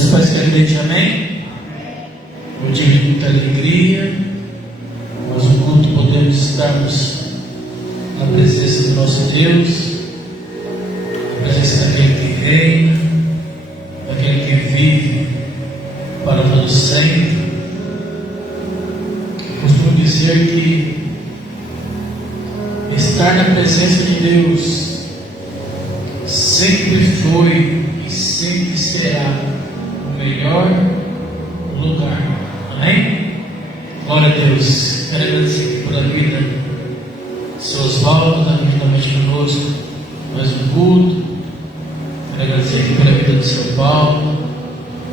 Mas parece que a igreja, amém? Um dia de muita alegria, mas um culto podemos estarmos na presença do nosso Deus, na presença daquele que reina, daquele que vive para todo sempre. Eu costumo dizer que estar na presença de Deus sempre foi e sempre será o melhor lugar. Amém? Glória a Deus. Quero agradecer por a vida de seu Osvaldo, da vida mais conosco, mais um culto. Quero agradecer aqui pela vida de seu Paulo,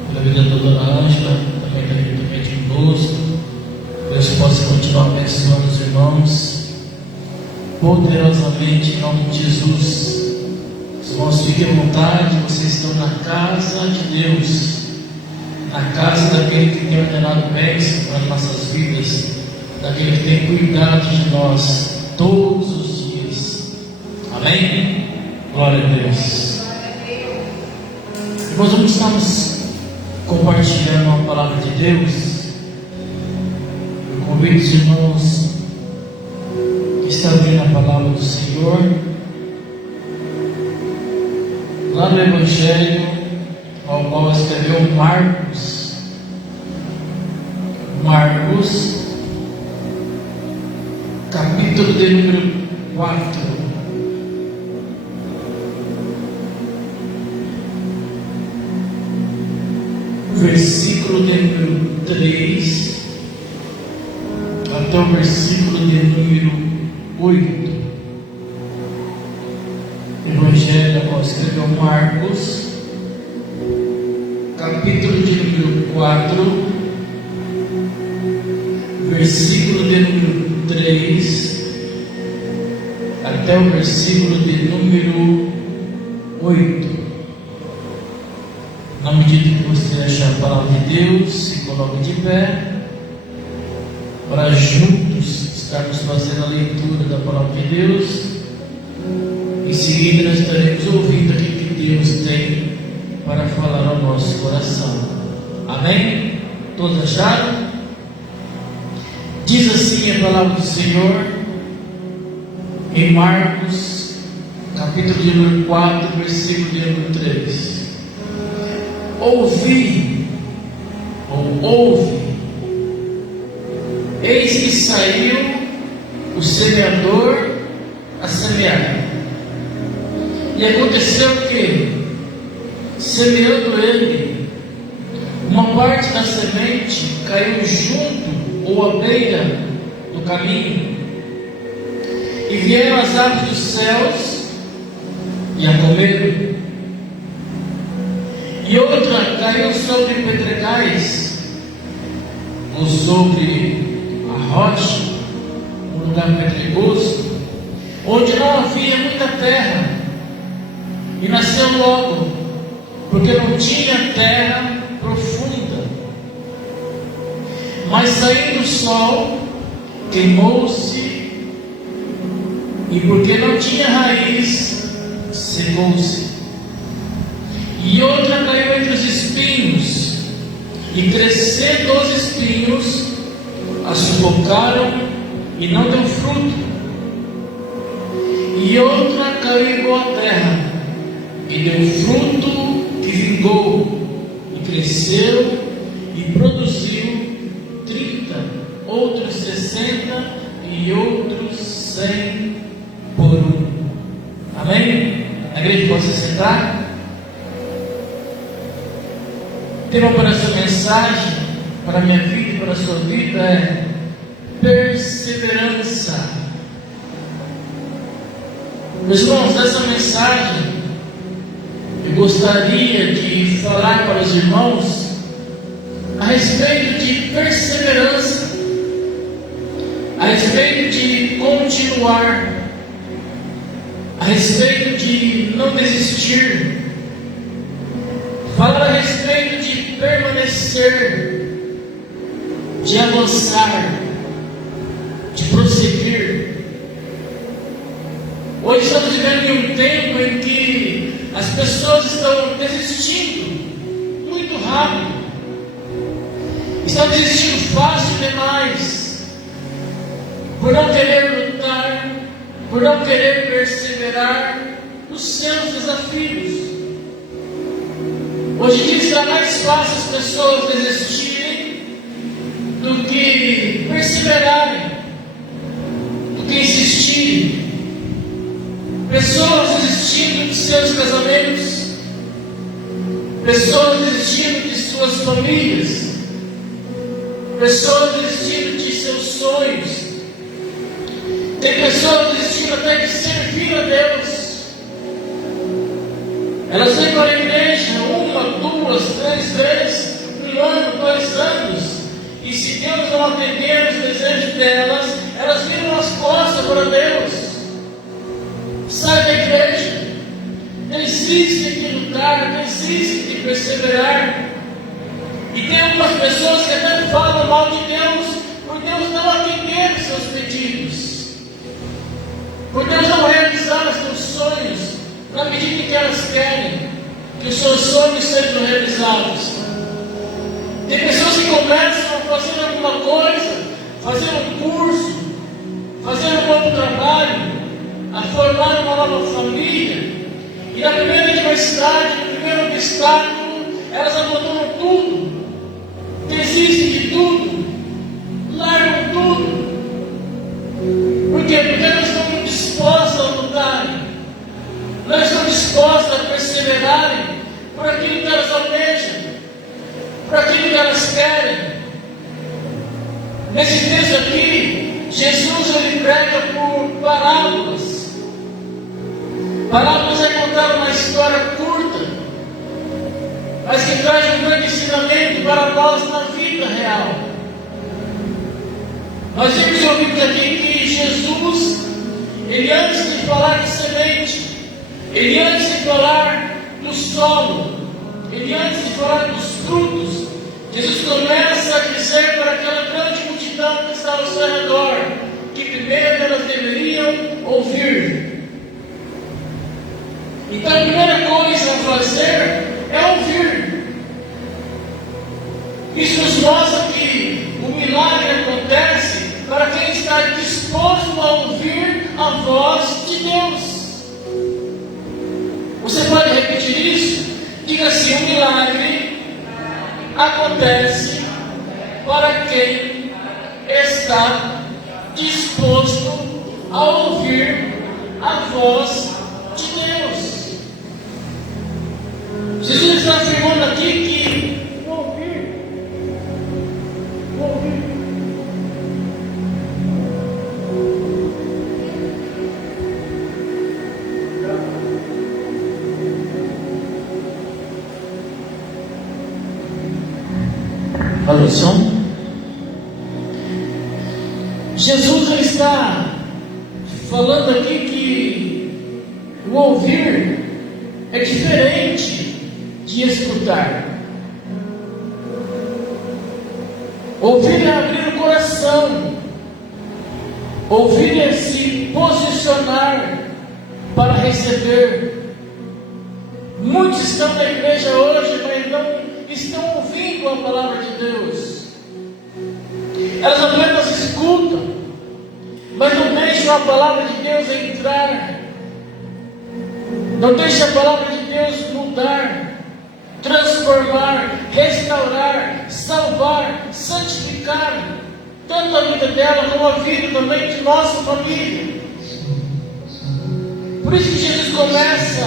pela vida da dona Ângela, também da vida também conosco. Deus possa continuar abençoando os irmãos poderosamente em nome de Jesus. Os irmãos, fiquem à vontade, vocês estão na casa de Deus, na casa daquele que tem ordenado bênção para as nossas vidas, daquele que tem cuidado de nós todos os dias. Amém? Glória a Deus. Irmãos, vamos estamos compartilhando a palavra de Deus. Eu convido os irmãos que estão ouvindo a palavra do Senhor lá no Evangelho ao qual escreveu Marcos, capítulo de número 4, versículo de número 3 até o versículo de número 8. Evangelho ao qual escreveu Marcos, capítulo de número 4, versículo de número 3 até o versículo de número 8. Na medida que você achar a palavra de Deus, se coloque de pé, para juntos estarmos fazendo a leitura da palavra de Deus. Em seguida nós estaremos ouvindo aquilo que Deus tem para falar ao nosso coração. Amém? Todos acharam? Diz assim a palavra do Senhor em Marcos, capítulo de número 4, versículo de número 3. Ouve, eis que saiu o semeador a semear. E aconteceu que, semeando ele, uma parte da semente caiu junto ou à beira do caminho, e vieram as aves dos céus e a comeram. E outra caiu sobre pedregais, ou sobre a rocha, um lugar pedregoso, onde não havia muita terra, e nasceu logo, porque não tinha terra profunda. Mas saindo o sol, queimou-se, e porque não tinha raiz, secou-se. E outra caiu entre os espinhos, e crescendo os espinhos, a sufocaram e não deu fruto. E outra caiu igual à terra, e deu fruto que vingou, e cresceu, e produziu 30, outros 60, e outros 100 por um. Amém? A igreja pode se sentar? O tema para essa mensagem, para a minha vida e para a sua vida, é perseverança. Meus irmãos, nessa mensagem eu gostaria de falar para os irmãos a respeito de perseverança, a respeito de continuar, a respeito de não desistir, falar a respeito de permanecer, de avançar, de prosseguir. Hoje estamos vivendo em um tempo em que as pessoas estão desistindo muito muito rápido. Estão desistindo fácil demais, por não querer lutar, por não querer perseverar nos seus desafios. Hoje em dia está mais fácil as pessoas desistirem do que perseverarem, do que insistirem. Pessoas desistindo de seus casamentos, pessoas desistindo de suas famílias, pessoas desistindo de seus sonhos. Tem pessoas desistindo até de servir a Deus. Elas vêm para a igreja 1, 2, 3 vezes, 1 ano, 2 anos, e se Deus não atender os desejos delas, elas viram as costas para Deus. Sai da igreja, desistem de lutar, desistem de perseverar. E tem algumas pessoas que até falam mal de Deus, por Deus não atender os seus pedidos, por Deus não realizar os seus sonhos, na medida que elas querem que os seus sonhos sejam realizados. Tem pessoas que começam a fazer alguma coisa, fazer um curso, fazer um novo trabalho, a formar uma nova família, e na primeira adversidade, no primeiro obstáculo, elas abandonam tudo, desistem de tudo, largam tudo. Por quê? Porque elas estão dispostas a lutarem, não estão dispostas a perseverarem por aquilo que elas almejam, por aquilo que elas querem. Nesse texto aqui, Jesus ele prega por parábolas. Parábolas é contar uma história curta, mas que traz um grande ensinamento para nós na vida real. Nós vimos e ouvimos aqui que Jesus, ele antes de falar de semente, ele antes de falar do solo, ele antes de falar dos frutos, Jesus começa a dizer para aquela grande multidão que está ao seu redor, que primeiro elas deveriam ouvir. Então a primeira coisa a fazer é ouvir. Isso nos mostra que o milagre acontece para quem está disposto a ouvir a voz de Deus. Você pode repetir isso? Diga assim: o milagre acontece para quem está disposto a ouvir a voz de Deus. Jesus está afirmando aqui que ouvir. Alô, som? Jesus ele está falando aqui que o ouvir é diferente de escutar. Ouvir é abrir o coração. Ouvir é se posicionar para receber. Muitos estão na igreja hoje, mas não estão ouvindo a palavra de Deus. Elas apenas escutam, mas não deixam a palavra de Deus entrar. Não deixam a palavra de Deus mudar, transformar, restaurar, salvar, santificar, tanto a vida dela como a vida também de nossa família. Por isso que Jesus começa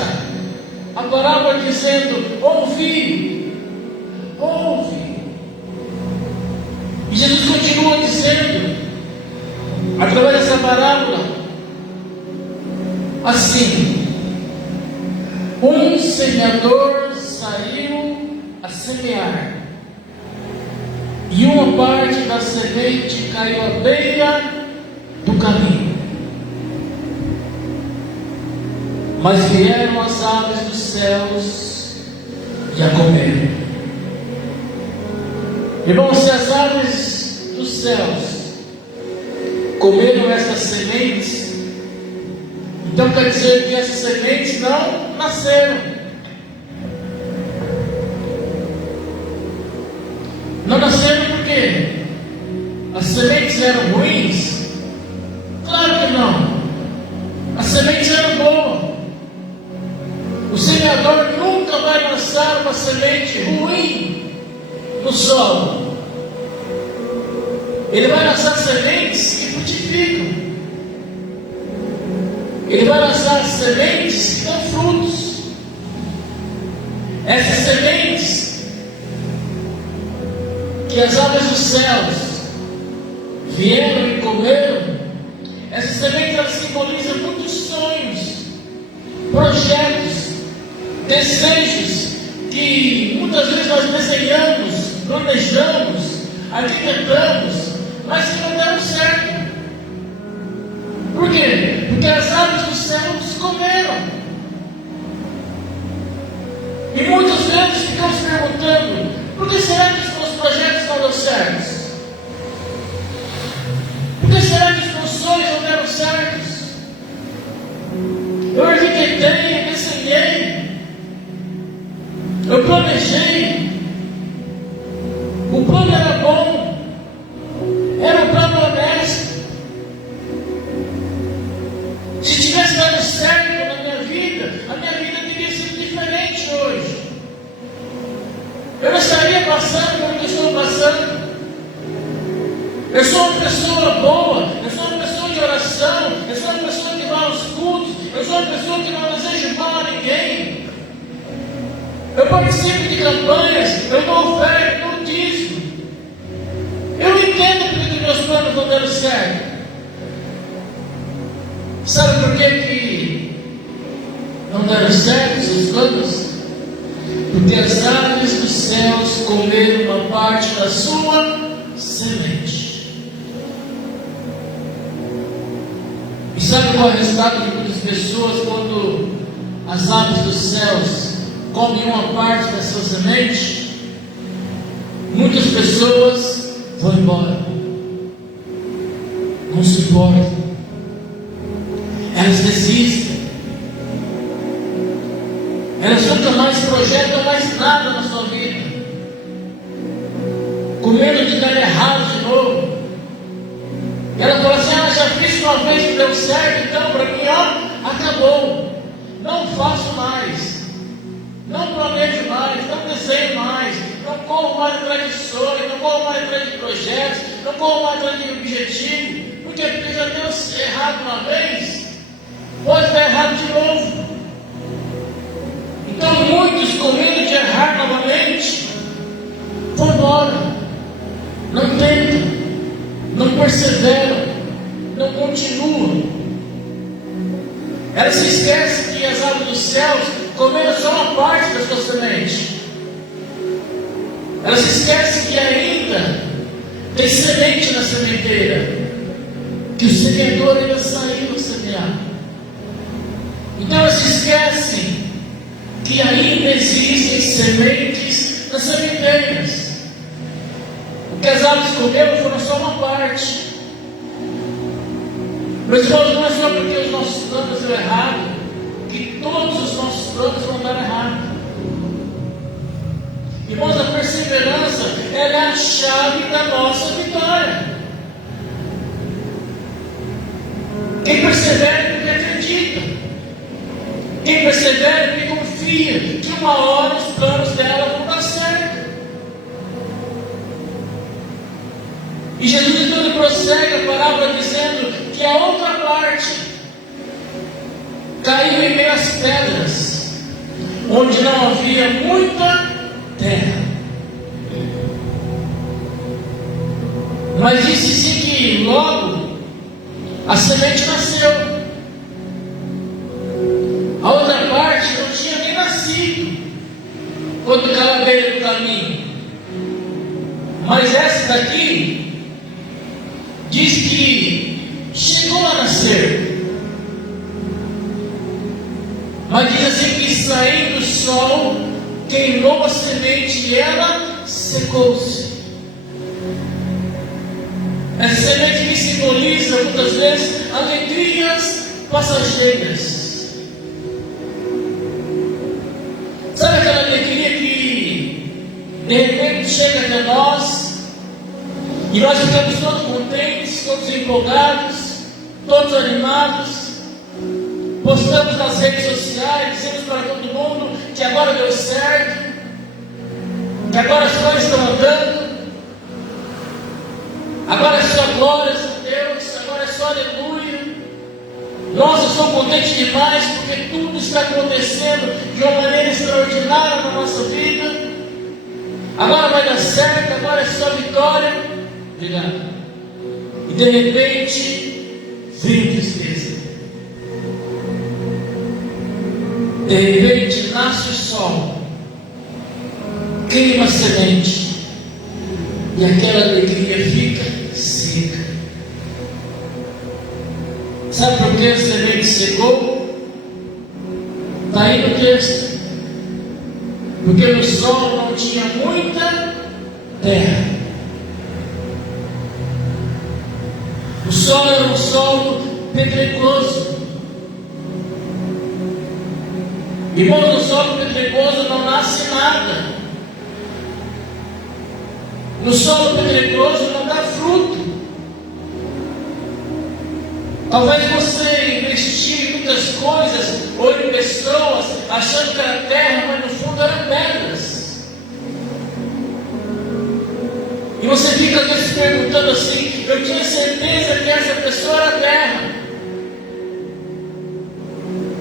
a parábola dizendo: ouve, ouve. E Jesus continua dizendo, através dessa parábola, assim: um semeador saiu a semear, e uma parte da semente caiu à beira do caminho. Mas vieram as aves dos céus e a comeram. Irmãos, se as aves dos céus comeram essas sementes, então quer dizer que essas sementes não nasceram. Não nasceram porque as sementes eram ruins? Claro que não. As sementes eram boas. O semeador nunca vai lançar uma semente ruim no solo. Ele vai lançar sementes que frutificam. Ele vai lançar sementes que dão frutos. Essas sementes que as aves dos céus vieram e comeram, essas sementes elas simbolizam muitos sonhos, projetos, desejos que muitas vezes nós desenhamos, planejamos, arquitetamos, mas que não deram certo. Por quê? Porque as aves dos céus comeram. E muitas vezes ficamos perguntando: por que será que os meus projetos não dão certo? Por que será que os meus sonhos não deram certo? Eu arquitetei, eu desenhei, eu planejei, o plano era bom, era um plano honesto. Se tivesse dado certo na minha vida, a minha vida teria sido diferente hoje. Eu não estaria passando pelo que estou passando. Eu sou uma pessoa boa, eu sou uma pessoa de oração, eu sou uma pessoa que vai aos cultos, eu sou uma pessoa que não deseja mal a ninguém. Eu participo de campanhas, eu dou oferta, eu dou dízimo. Eu entendo porque meus planos não deram certo. Sabe por que não deram certo os seus planos? Porque as aves dos céus comeram uma parte da sua semente. E sabe qual é o resultado de muitas pessoas quando as aves dos céus comem uma parte da sua semente? Muitas pessoas vão embora, não se importam, elas desistem, elas nunca mais projetam mais nada na sua vida, com medo de dar errado de novo. Ela fala assim: já fiz uma vez que deu certo, então para mim acabou, não faço mais, não planejo mais, não desenho mais, não corro mais atrás de sonhos, não corro mais atrás de projetos, não corro mais atrás de objetivo. Porque já deu errado uma vez, pode dar errado de novo. Então muitos, com medo de errar novamente, vão embora, não tentam, não perseveram, não continuam. Elas se esquecem que as aves dos céus comeram só uma parte da sua semente. Elas se esquecem que ainda tem semente na sementeira, que o semeador ainda saiu a semear. Então elas se esquecem que ainda existem sementes nas sementeiras. O que as aves comeram foram só uma parte. Meus irmãos, não é só porque os nossos planos dão errado que todos os nossos planos vão dar errado. Irmãos, a perseverança ela é a chave da nossa vitória. Quem persevera porque acredita, quem persevera porque confia que uma hora os planos dela vão dar certo. E Jesus então ele prossegue a parábola dizendo que a outra parte caiu em meio às pedras, onde não havia muita terra. Mas disse sim que logo a semente nasceu. A outra parte não tinha nem nascido quando caiu à beira do caminho. Mas essa daqui diz que chegou a nascer. Mas diz assim que saindo o sol queimou a semente e ela secou-se. Essa semente que simboliza muitas vezes alegrias passageiras. Sabe aquela alegria que de repente chega até nós E nós ficamos todos contentes, todos empolgados, todos animados, postamos nas redes sociais, dizemos para todo mundo que agora deu certo, que agora as coisas estão andando, agora é só glórias a Deus, agora é só aleluia. Nossa, eu estou contente demais porque tudo está acontecendo de uma maneira extraordinária na nossa vida. Agora vai dar certo, agora é só vitória. Obrigado. E de repente, vem tristeza. De repente, nasce o sol, queima a semente, e aquela alegria fica seca. Sabe por que a semente secou? Está aí no texto. Porque no solo não tinha muita terra. O solo era um solo pedregoso. Irmão, no solo pedregoso não nasce nada. No solo pedregoso não dá fruto. Talvez você investiu em muitas coisas ou em pessoas achando que era terra, mas no fundo eram pedras. E você fica às vezes perguntando assim: eu tinha certeza que essa pessoa era terra.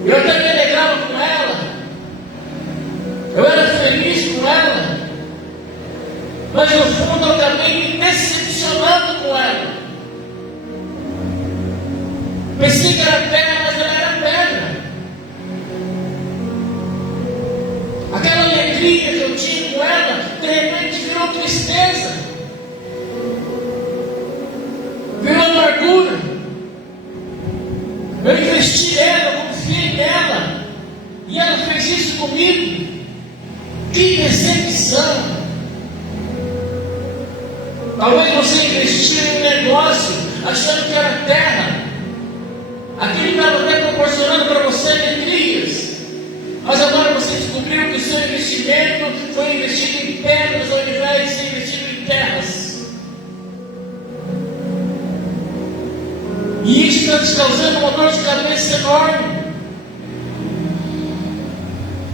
Eu até me alegrava com ela. Eu era feliz com ela. Mas no fundo eu acabei me decepcionando com ela. Pensei que era pedra, mas ela era pedra. Aquela alegria que eu tinha com ela, de repente virou tristeza, virou amargura. Eu investi nela, eu confiei nela, e ela fez isso comigo. Que decepção! Talvez você investiu em um negócio achando que era terra. Aquilo estava até proporcionando para você alegrias, mas agora você descobriu que o seu investimento foi investido em pedras ao invés de ser investido em terras. E isso está te causando uma dor de cabeça enorme.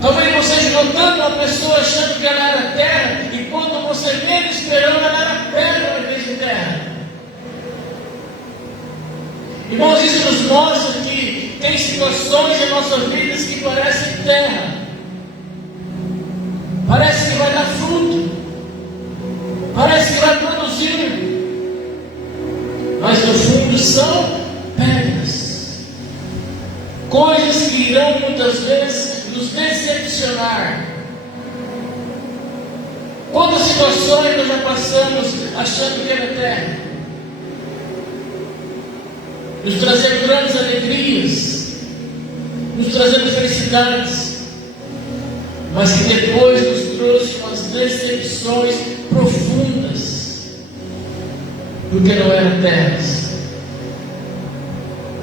Talvez você jogou tanto uma pessoa achando que ela era terra, e quando você menos esperou, ela era pedra ao invés de terra. Irmãos, isso nos mostra que tem situações em nossas vidas que parecem terra. Parece que vai dar fruto. Parece que vai produzir. Mas no fundo são pedras. Coisas que irão muitas vezes nos decepcionar. Quantas situações nós já passamos achando que era terra? Nos trazendo grandes alegrias, nos trazendo felicidades, mas que depois nos trouxe umas decepções profundas, porque não eram terras.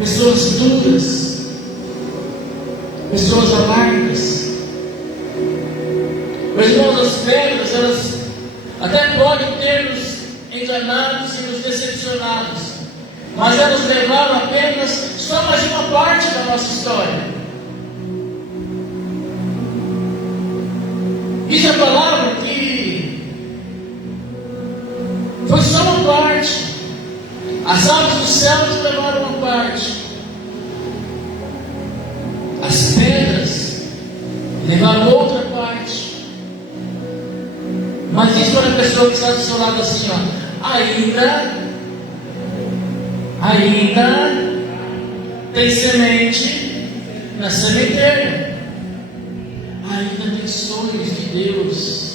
Pessoas duras, pessoas amargas. Meus irmãos, as pedras, elas até podem ter nos enganados e nos decepcionados, mas elas levaram apenas só mais uma parte da nossa história. Diz a palavra que foi só uma parte. As aves dos céus levaram uma parte. As pedras levaram outra parte. Mas diz para a pessoa que está do seu lado assim, ó: ainda tem semente na sementeira. Ainda tem sonhos de Deus.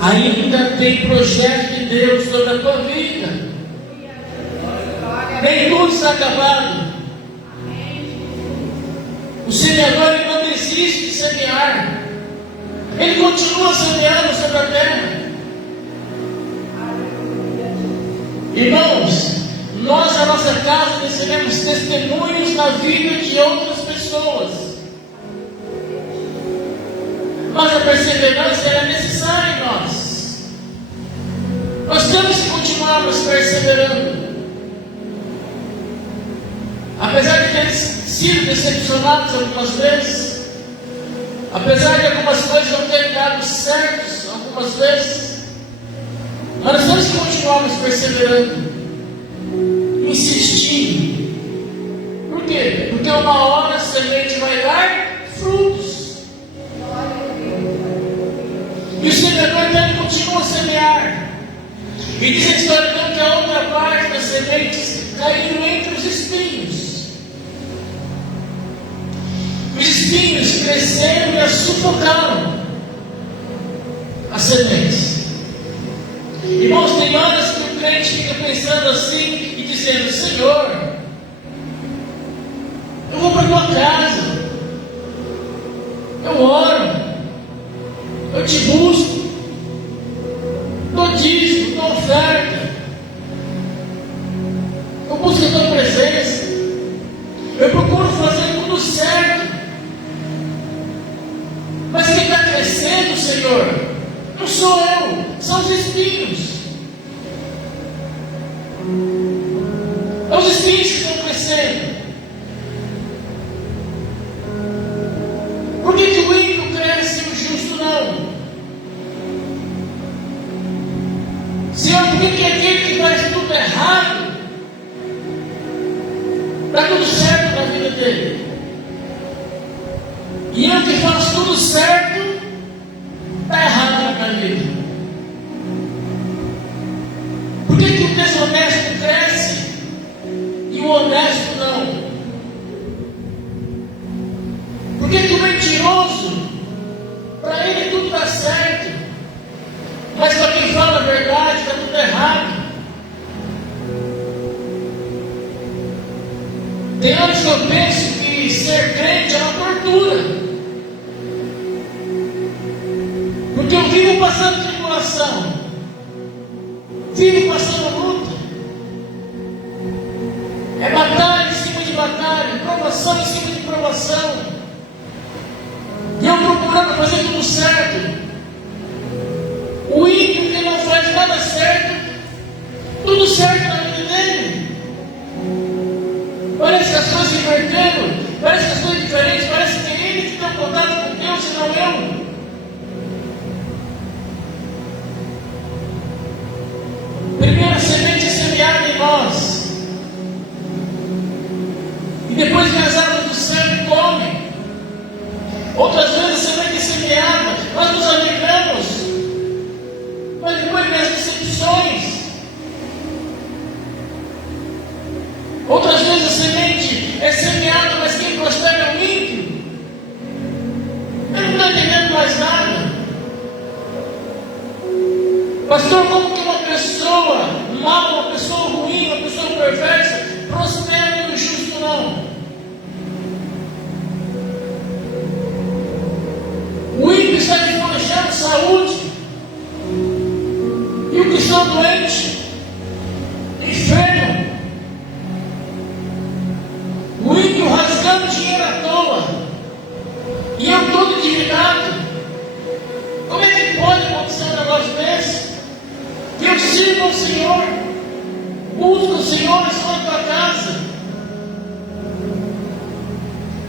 Ainda tem projeto de Deus sobre a tua vida. Nem tudo está acabado. O semeador, ele não desiste de semear. Ele continua semeando sobre a terra. Irmãos, nós na nossa casa recebemos testemunhos na vida de outras pessoas. Mas a perseverança é necessária em nós. Nós temos que continuarmos perseverando. Apesar de terem sido decepcionados algumas vezes, apesar de algumas coisas não terem dado certo algumas vezes, nós temos que continuarmos perseverando, insistindo. Por quê? Porque uma hora a semente vai dar frutos. E o semeador então continua a semear. E diz a história então que a outra parte das sementes caiu entre os espinhos. Os espinhos cresceram e as sufocaram as sementes. Irmãos, tem horas que o crente fica pensando assim e dizendo: Senhor, eu vou para a tua casa, eu oro, eu te busco, dou dízimo, dou oferta, eu busco a tua presença, eu procuro fazer tudo certo. Mas quem está crescendo, Senhor, não sou eu, são os espinhos. São os espinhos que estão crescendo. Por que o ímpio cresce e o justo não? Senhor, por que aquele que faz tudo errado dá tudo certo na vida dele? E eu que faço tudo certo, está errado na minha vida. Por que o desonesto cresce e o honesto não? Por que o mentiroso, para ele tudo está certo, mas para quem fala a verdade está tudo errado? Tem horas que eu penso que ser crente é uma tortura. Porque eu vivo passando tribulação, vivo passando luta, é batalha em cima de batalha, provação em cima de provação, e eu procurando fazer tudo certo. O ímpio que não faz nada certo, tudo certo na vida dele. Parece que as coisas inverteram, parece que as coisas diferentes, parece que é ele que tem contato com Deus e não eu. Primeiro a semente é semeada em nós, e depois que as águas do céu comem. Outras vezes a semente é semeada, nós nos alegramos, mas depois vem as decepções. Outras vezes a semente é semeada, mas quem prospera é o ímpio. Eu não estou entendendo mais nada. Pastor, como que uma pessoa mal, uma pessoa ruim, uma pessoa perversa prospera e o justo não? O ímpio está desmanchando saúde, e o cristão doente, enfermo. O ímpio rasgando dinheiro à toa, e eu todo endividado. Como é que pode acontecer um negócio desse? Eu sirvo ao Senhor, busco o Senhor, estou na tua casa.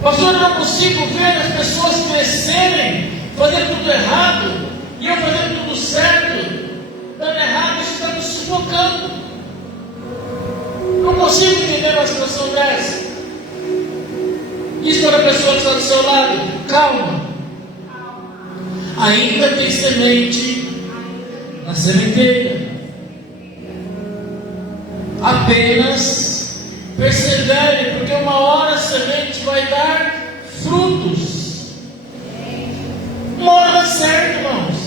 Pastor, eu não consigo ver as pessoas crescerem, fazendo tudo errado, e eu fazendo tudo certo, dando errado, isso está me sufocando. Não consigo entender uma situação dessa. Diz para a pessoa que está do seu lado: calma, ainda tem semente na sementeira. Apenas persevere, porque uma hora a semente vai dar frutos. Uma hora dá certo, irmãos.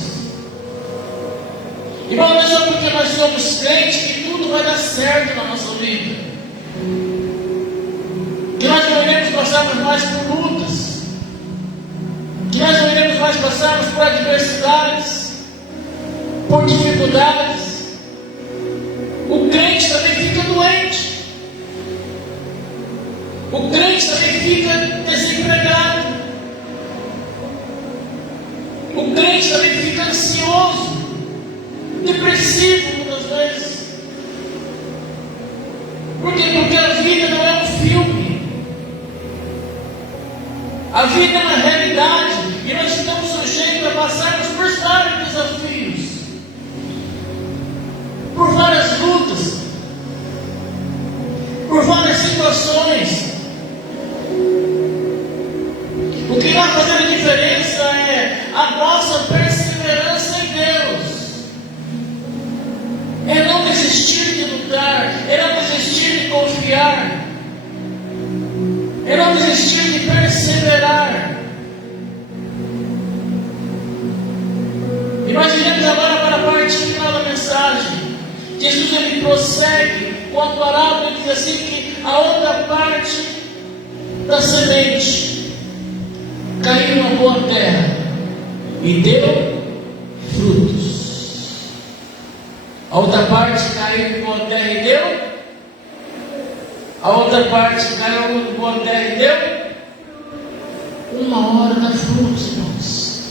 Irmão, não é só porque nós somos crentes que tudo vai dar certo na nossa vida, que nós não iremos passar mais por lutas, que nós não iremos mais passarmos por adversidades, por dificuldades. O crente também fica doente, o crente também fica desempregado, o crente também fica ansioso, depressivo muitas por várias situações. O que vai fazer a diferença é a nossa perseverança em Deus. É não desistir de lutar, é não desistir de confiar, é não desistir de perseverar. E nós iremos agora para a parte final da mensagem. Jesus ele prossegue com a parábola e diz assim que a outra parte da semente caiu numa boa terra e deu frutos. A outra parte caiu em boa terra e deu. A outra parte caiu em boa terra e deu. Uma hora dá frutos, irmãos.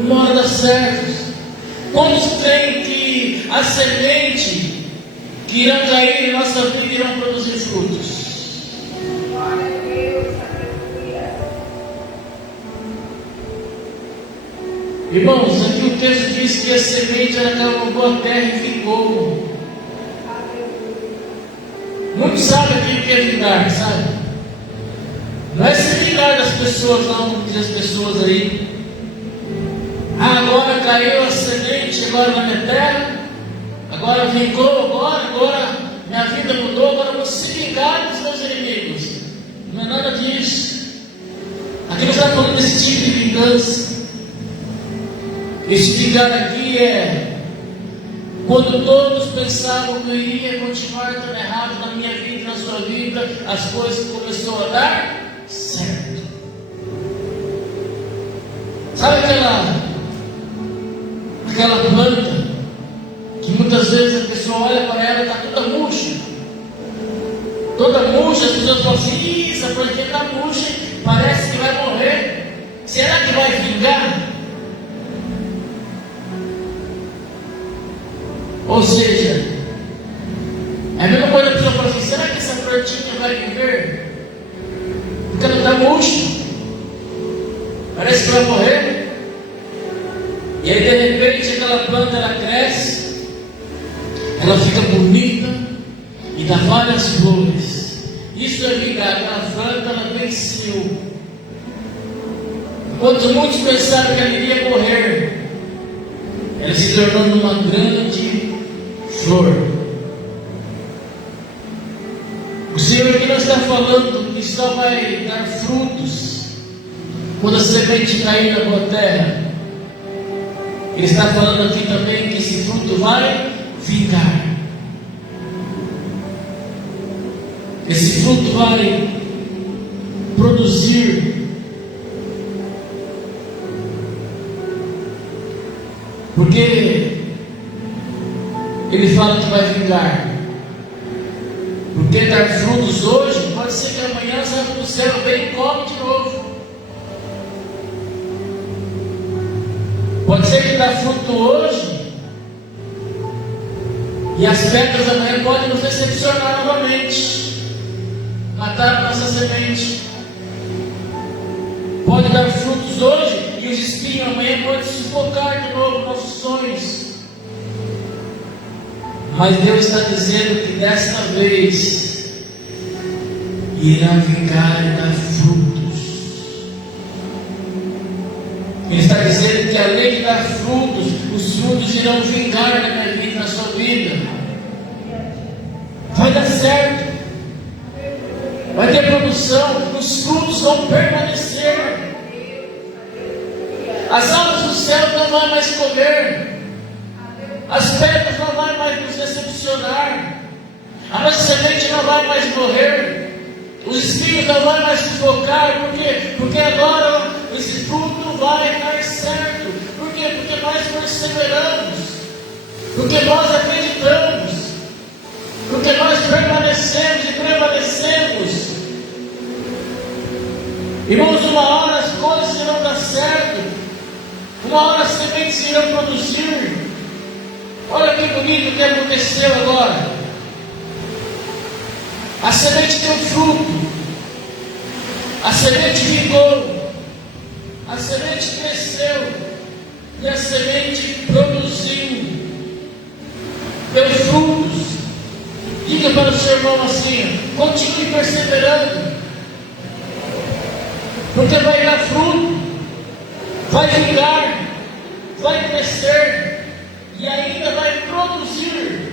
Uma hora dá certo. Quantos creem que a semente que irão cair em nossa vida irão produzir frutos? Irmãos, aqui o texto diz que a semente ela caiu numa boa terra e ficou. Muitos sabem o que é vingar, sabe? Não é se vingar das pessoas, não, como dizem as pessoas aí. Agora caiu a semente, agora na minha terra, agora vingou, agora minha vida mudou, agora eu vou se vingar dos meus inimigos. Não é nada disso. Aqui nós estamos falando desse tipo de vingança. Esse vingar aqui é quando todos pensavam que eu iria continuar dando errado na minha vida e na sua vida, as coisas começaram a dar certo. Sabe aquela planta que muitas vezes a pessoa olha para ela e está toda murcha. Toda murcha, as pessoas falam assim: essa plantinha está murcha, parece que vai morrer. Será que vai vingar? Ou seja, é a mesma coisa a pessoa fala assim: será que essa plantinha vai viver? Porque ela está murcha, parece que vai morrer. E aí de repente aquela planta ela cresce, ela fica bonita e dá várias flores. Isso é vingar. Aquela planta ela venceu. Enquanto muitos pensaram que ela iria morrer, ela se tornou uma grande flor. O Senhor aqui não está falando que só vai dar frutos quando a semente cair na boa terra. Ele está falando aqui também que esse fruto vai vingar. Esse fruto vai produzir. Porque ele fala que vai vingar. Porque dar frutos hoje, pode ser que amanhã saia do céu bem e come de novo. Pode ser que dá fruto hoje e as pedras amanhã podem nos decepcionar novamente, matar a nossa semente. Pode dar frutos hoje e os espinhos amanhã podem sufocar de novo nossos sonhos. Mas Deus está dizendo que desta vez irá vingar e dar frutos. Ele está dizendo que além de dar frutos, os frutos irão vingar na minha vida, na sua vida. Vai dar certo. Vai ter produção. Os frutos vão permanecer. As aves do céu não vão mais comer. As pedras não vão mais nos decepcionar. A nossa semente não vai mais morrer. Os espinhos não vão mais sufocar. Por quê? Porque agora esse fruto vai dar certo. Por quê? Porque nós perseveramos. Porque nós acreditamos. Porque nós permanecemos e prevalecemos. Irmãos, uma hora as coisas irão dar certo. Uma hora as sementes irão produzir. Olha que bonito o que aconteceu agora. A semente deu fruto. A semente vingou. A semente cresceu. E a semente produziu. Deu frutos. Diga para o seu irmão assim: continue perseverando, porque vai dar fruto, vai ficar, vai crescer e ainda vai produzir.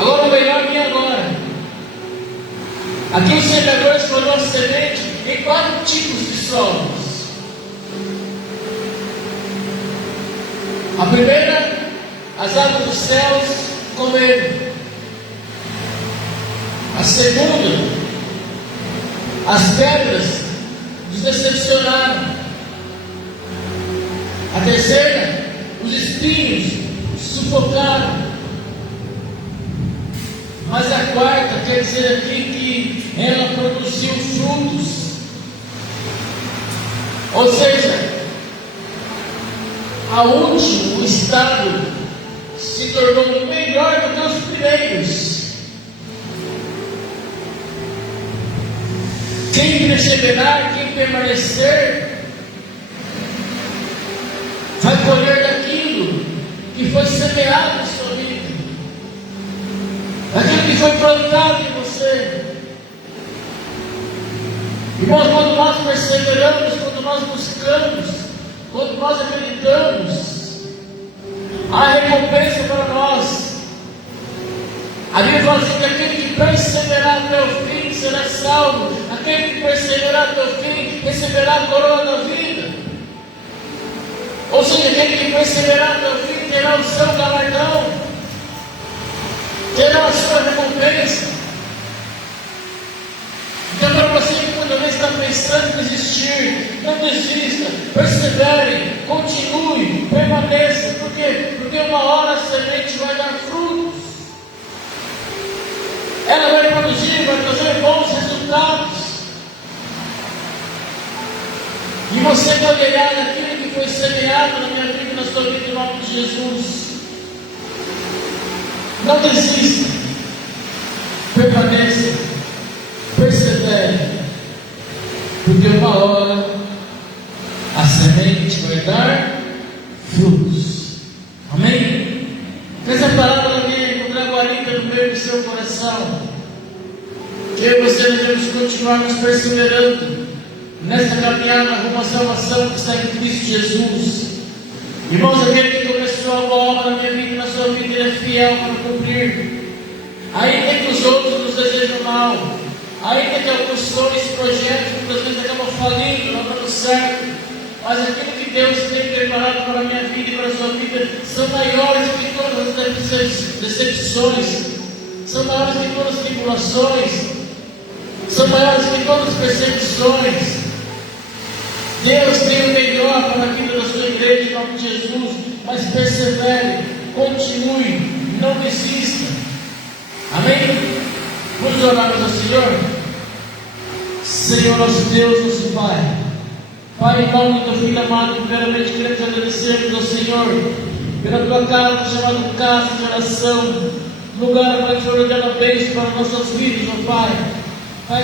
Agora o melhor vem agora. Aqui o semeador escolheu a semente em 4 tipos de solos. A primeira, as aves dos céus comeram. A segunda, as pedras nos decepcionaram. A terceira, os espinhos sufocaram. Mas a quarta quer dizer aqui que ela produziu frutos. Ou seja, a último estado se tornou melhor do que os primeiros. Quem perseverar, quem permanecer, vai colher daquilo que foi semeado em sua vida, daquilo que foi plantado em você. Irmãos, quando nós perseveramos, quando nós buscamos, quando nós acreditamos, há recompensa para nós. A Bíblia fala assim: que aquele que perseverar até o fim será salvo. Aquele que perseverar até o fim receberá a coroa da vida. Ou seja, aquele que perseverar até o fim terá o seu galardão, terá a sua recompensa. Então, para você que muitas vezes está pensando em desistir, não desista, persevere, continue, permaneça. Por quê? Porque uma hora a semente vai dar frutos, ela vai produzir, vai trazer bons resultados, e você colherá daquilo que foi semeado na minha vida e na sua vida, em nome de Jesus. Não desista, permaneça, persevere, porque uma hora a semente vai dar frutos. Amém? Que essa palavra venha encontrar guarida no meio do seu coração, que eu e você devemos continuar nos perseverando nessa caminhada rumo à salvação que está em Cristo Jesus. Irmãos, aquele que começou a obra na minha vida e na sua vida, ele é fiel para cumprir. Ainda que os outros nos desejam mal, ainda que alguns sonhos e projetos muitas vezes acabam falindo, não dando certo, mas aquilo que Deus tem preparado para a minha vida e para a sua vida são maiores que todas as decepções, são maiores que todas as tribulações, são maiores que todas as perseguições. Deus tem o melhor para a vida da sua igreja, em nome de Jesus. Mas persevere, continue, não desista. Amém? Vamos orar ao Senhor. Senhor nosso Deus, nosso Pai, Pai, em nome do teu Filho amado, primeiramente queremos agradecermos ao Senhor pela tua casa, chamada casa de oração, lugar para que o Senhor dê a bênção para nossas vidas, ó Pai. Pai,